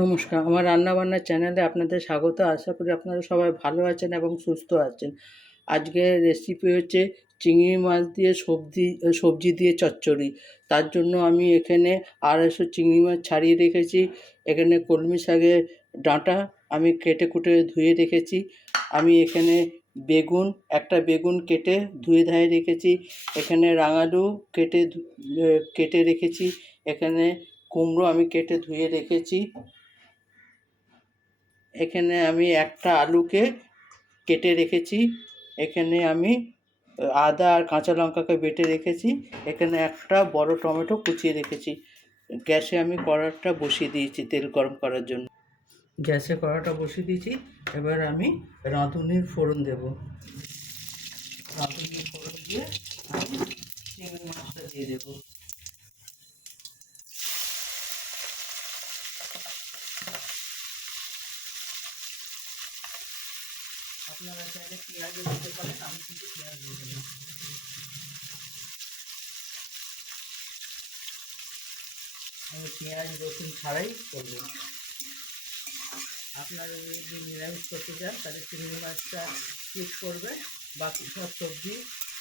নমস্কার, আমার রান্নাবান্নার চ্যানেলে আপনাদের স্বাগত। আশা করি আপনারা সবাই ভালো আছেন এবং সুস্থ আছেন। আজকের রেসিপি হচ্ছে চিংড়ি মাছ দিয়ে সবজি দিয়ে চচ্চড়ি। তার জন্য আমি এখানে 250 চিংড়ি মাছ ছাড়িয়ে রেখেছি। এখানে কলমি শাকের ডাঁটা আমি কেটে কুটে ধুয়ে রেখেছি। আমি এখানে একটা বেগুন কেটে ধুয়ে ধায়ে রেখেছি। এখানে রাঙালু কেটে রেখেছি। এখানে কুমড়ো আমি কেটে ধুয়ে রেখেছি। এখানে আমি একটা আলুকে কেটে রেখেছি। এখানে আমি আদা আর কাঁচা লঙ্কাকে বেটে রেখেছি। এখানে একটা বড় টমেটো কুচিয়ে রেখেছি। গ্যাসে আমি কড়াটা বসিয়ে দিয়েছি তেল গরম করার জন্য। গ্যাসে কড়াটা বসিয়ে দিয়েছি। এবার আমি রাঁধুনির ফোড়ন দেব। রাঁধুনির ফোড়ন দিয়ে আমি চিংড়ি মাছটা দিয়ে দেবো। আপনারা চাইলে পেঁয়াজও দিতে পারেন, আমি কিন্তু পেঁয়াজ দেবো না। আমি পেঁয়াজ রসুন ছাড়াই করবো। আপনারা যদি নিরামিষ করতে চান তাহলে চিংড়ি মাছটা স্কিপ করবে, বাকি সব সবজি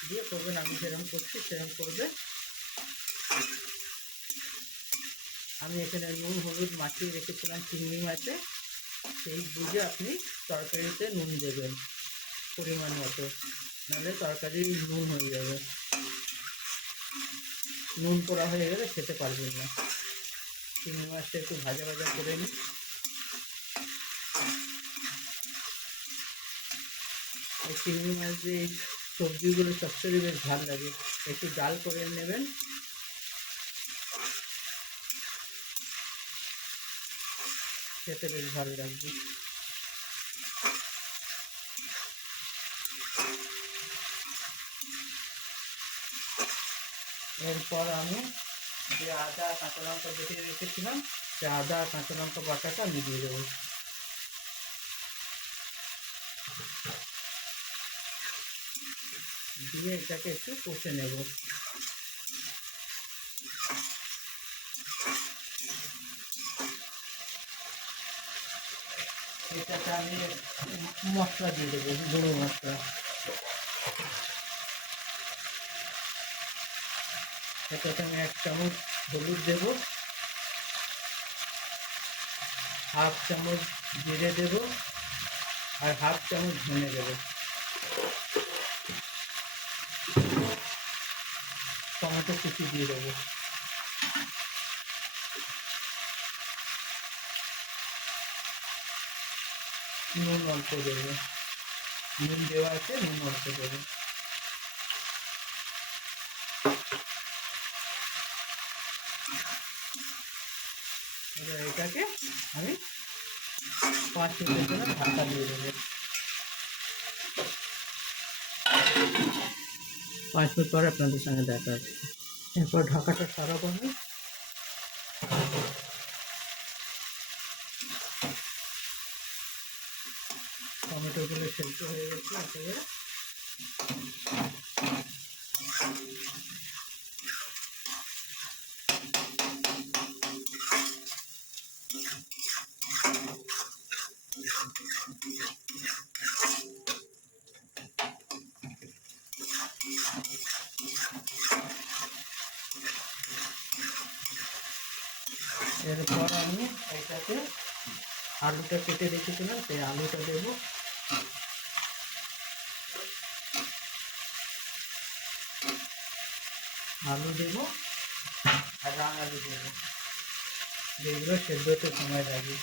দিয়ে করবেন। আমি যেরকম করছি সেরকম করবে। আমি এখানে নুন হলুদ মাখিয়ে রেখেছিলাম চিংড়ি মাছে, সেই বুঝে আপনি তরকারিতে নুন দেবেন পরিমাণ মতো, নাহলে তরকারি নুন হয়ে যাবে। নুন পোড়া হয়ে গেলে খেতে পারবেন না। চিংড়ি মাছটা একটু ভাজা ভাজা করে নিই। এই চিংড়ি মাছ দিয়ে এই সবজিগুলো চচ্চড়ি বেশ ভালো লাগে। একটু জাল করে নেবেন। খেতে বেশ ভালো লাগবে। এরপর আমি যে আদা কাঁচা লঙ্কা বেটে রেখেছিলাম, সে আদা কাঁচা লঙ্কা বাটাটা আমি দিয়ে দেবো। দিয়ে এটাকে একটু কষে নেব। এটাতে আমি মশলা দিয়ে দেবো, গুঁড়ো মশলা। এটাতে আমি 1 চামচ হলুদ দেবো, 1/2 চামচ জিরে দেবো, আর 1/2 চামচ ধনে দেবো। টমেটো কুচি দিয়ে দেবো। নুন অল্প দেবো, নুন দেওয়া আছে, নুন অল্প দেবো। এবার এটাকে আমি 5 মিনিটের জন্য ঢাকা দিয়ে দেবো। 5 মিনিট পরে আপনাদের সঙ্গে দেখা হচ্ছে। এরপর ঢাকাটা সরাবো আমি। টমেটোগুলো সেদ্ধ হয়ে গেছে একেবারে। এরপর আমি এটাতে আলুটা কেটে রেখেছিলাম, সেই আলুটা দেবো। আলু দেবো আর রাঙালু দেবো, যেগুলো সেদ্ধ হতে সময় লাগে।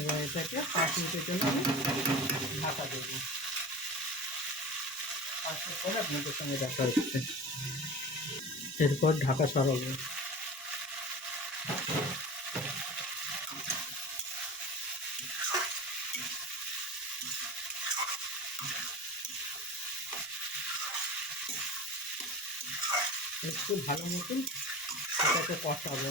এবার এটাকে 5 মিনিটের জন্য আমি ঢাকা দেবো। 5 মিনিট পরে আপনাদের সঙ্গে দেখা হচ্ছে। এরপর ঢাকা সরাবো। একটু ভালো মতন এটাকে কষাবো।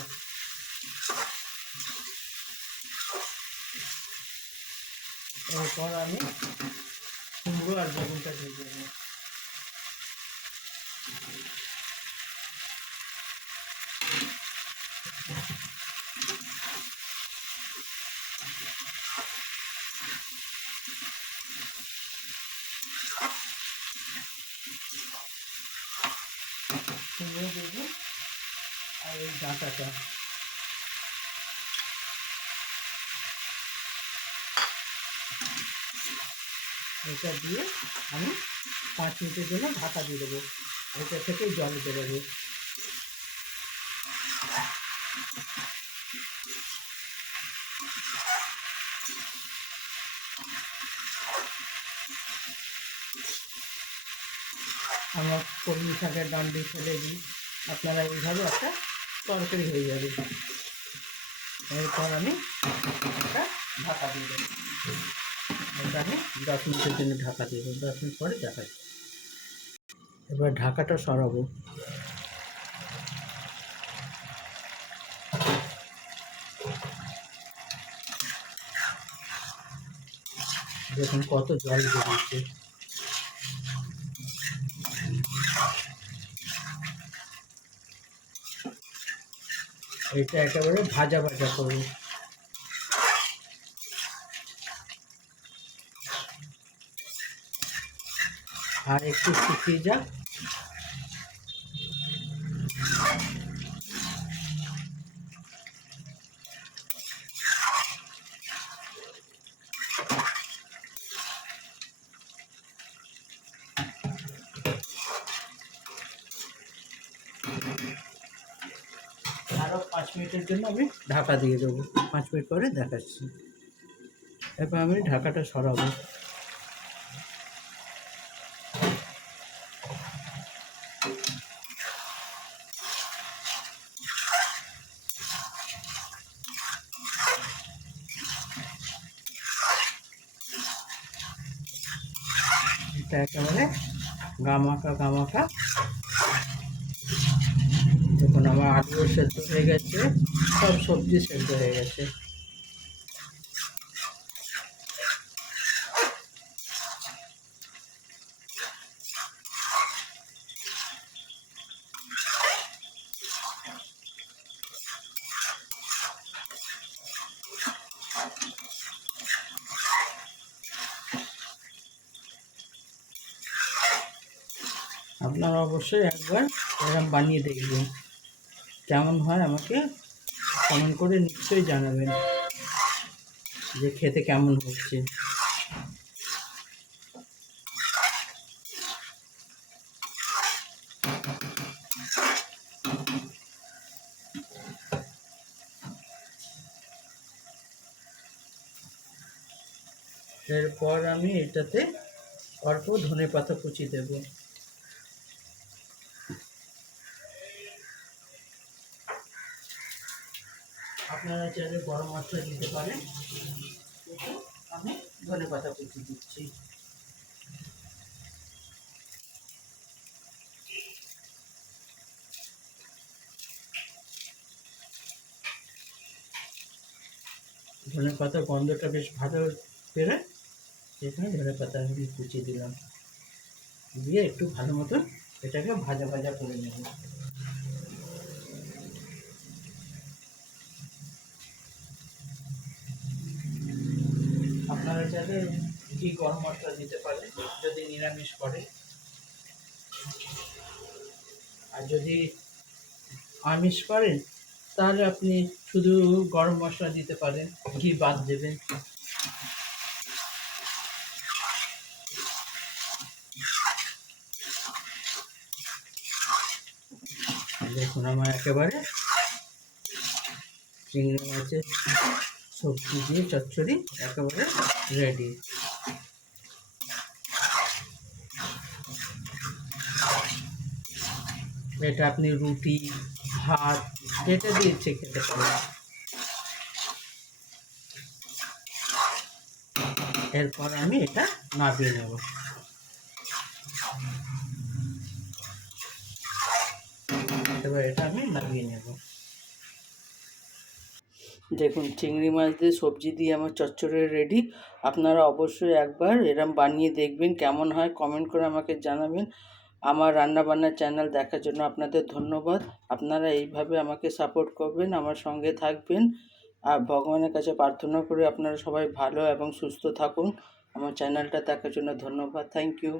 এরপর আমি কুমড়ো আর বেগুনটা দিয়ে দেবো। কুমড়ো বেগুন আর এই ডাঁটাটা এটা দিয়ে আমি 5 মিনিটের জন্য ঢাকা দিয়ে দেবো। এটা থেকে জল বেরোবে। আমরা কলমি শাকের ডান্ডি ফেলে দিই, আপনারা এইভাবে একটা তরকারি হয়ে যাবে। এরপর আমি একটা ঢাকা দিয়ে দেবো। এটা আমি 10 মিনিটের জন্য ঢাকা দিয়ে দেবো। 10 মিনিট পরে দেখাচ্ছি। এবার ঢাকাটা সরাবো। দেখুন কত জল বেরিয়েছে। এটা একেবারে ভাজা ভাজা করবো। আর একটু শুকিয়ে যাক। আরও 5 মিনিটের জন্য আমি ঢাকা দিয়ে দেবো। 5 মিনিট পরে দেখাচ্ছি। এরপর আমি ঢাকাটা সরাবো। এটা একেবারে গামাখা গামাখা। দেখুন আমার আলুও সেদ্ধ হয়ে গেছে, সব সবজি সেদ্ধ হয়ে গেছে। আপনারা অবশ্যই একবার এরকম বানিয়ে দেখবেন, কেমন হয় আমাকে কমেন্ট করে নিশ্চয়ই জানাবেন যে খেতে কেমন হচ্ছে। এরপর আমি এটাতে অল্প ধনেপাতা কুচি দেব। আপনারা চাইলে গরম মশলা দিতে পারেন, আমি ধনেপাতা কুচি দিচ্ছি। ধনেপাতার গন্ধটা বেশ ভালো বেরোয়, সেখানে ধনেপাতা আমি কুচি দিলাম, দিয়ে একটু ভালো মতো এটাকে ভাজা ভাজা করে নেব। আপনারা চাইলে ঘি গরম মশলা দিতে পারেন যদি নিরামিষ করে, আর যদি আমিষ করেন তাহলে আপনি শুধু গরম মশলা দিতে পারেন, ঘি বাদ দেবেন। দেখুন আমার একেবারে চিংড়ি মাছের সবজি দিয়ে চচ্চড়ি একেবারে রেডি। এটা আপনি রুটি, ভাত যেটা দিয়ে ইচ্ছে খেতে পারেন। এরপর আমি এটা নামিয়ে নেব। এবার এটা আমি নামিয়ে নেব। দেখুন চিংড়ি মাছ দিয়ে সবজি দিয়ে আমার চচ্চড়ি রেডি। আপনারা অবশ্যই একবার এরম বানিয়ে দেখবেন, কেমন হয় কমেন্ট করে আমাকে জানাবেন। আমার রান্নাবান্নার চ্যানেল দেখার জন্য আপনাদের ধন্যবাদ। আপনারা এইভাবে আমাকে সাপোর্ট করবেন, আমার সঙ্গে থাকবেন। আর ভগবানের কাছে প্রার্থনা করি আপনারা সবাই ভালো এবং সুস্থ থাকুন। আমার চ্যানেলটা দেখার জন্য ধন্যবাদ। Thank you.